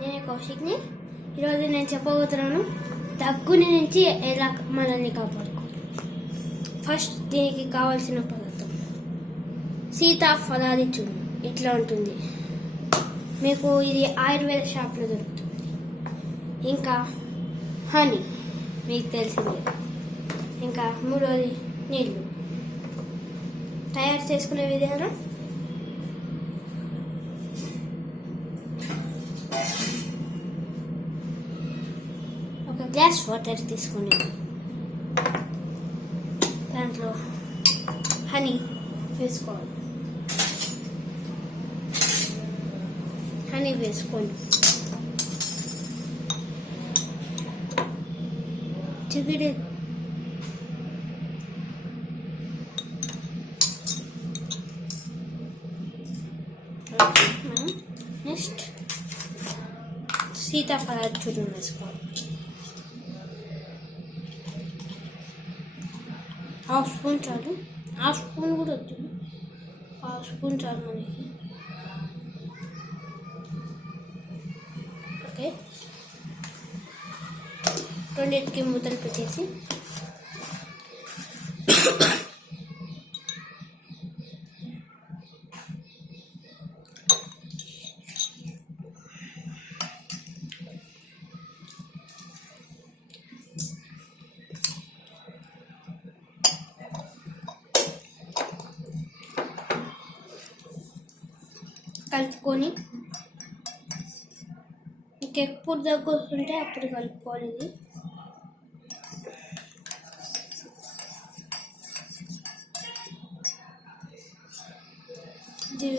నేను కౌశిక్ని. ఈరోజు నేను చెప్పబోతున్నాను దగ్గుని నుంచి ఎలా మనల్ని కాపాడుకోవాలి. ఫస్ట్ దీనికి కావాల్సిన పదార్థం సీతాఫలాది చూర్ణం. ఇట్లా ఉంటుంది, మీకు ఇది ఆయుర్వేద షాప్లో దొరుకుతుంది. ఇంకా హనీ, మీకు తెలిసిందే. ఇంకా మూడోది నీళ్ళు. తయారు చేసుకునే విధానం: ఒక గ్లాస్ వాటర్ తీసుకొని దాంట్లో హనీ వేసుకోవాలి. హనీ వేసుకోండి. చిగిడి నెక్స్ట్ సీతాఫలాది చూర్ణం వేసుకోవాలి. హాఫ్ స్పూన్ చాలు. హాఫ్ స్పూన్ కూడా వద్దు, హాఫ్ స్పూన్ చాలు మనకి. ఓకే, రెండింటికి మూతలు పెట్టేసి కలుపుకొని, ఇంకెప్పుడు దగ్గు వస్తుంటే అప్పుడు కలుపుకోవాలి. ఇది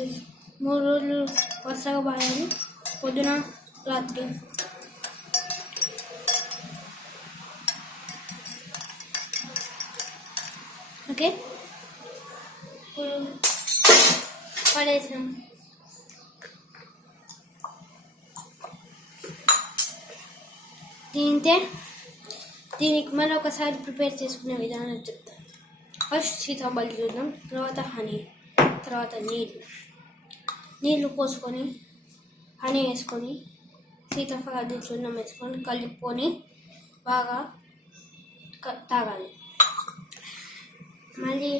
3 రోజులు వరుసగా బాగాలి, పొద్దున రాత్రి. ఓకే, ఇప్పుడు పడేసాం. దీనికి మళ్ళీ ఒకసారి ప్రిపేర్ చేసుకునే విధానం చెప్తాను. ఫస్ట్ సీతాఫలం చూద్దాం, తర్వాత హనీ, తర్వాత నీళ్ళు పోసుకొని హనీ వేసుకొని సీతాఫలాది చూర్ణం వేసుకొని కలుపుకొని బాగా తాగాలి. మళ్ళీ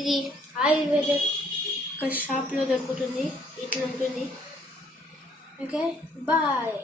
ఇది ఆయుర్వేద షాప్లో దొరుకుతుంది. ఇట్లా ఉంటుంది. Okay, bye.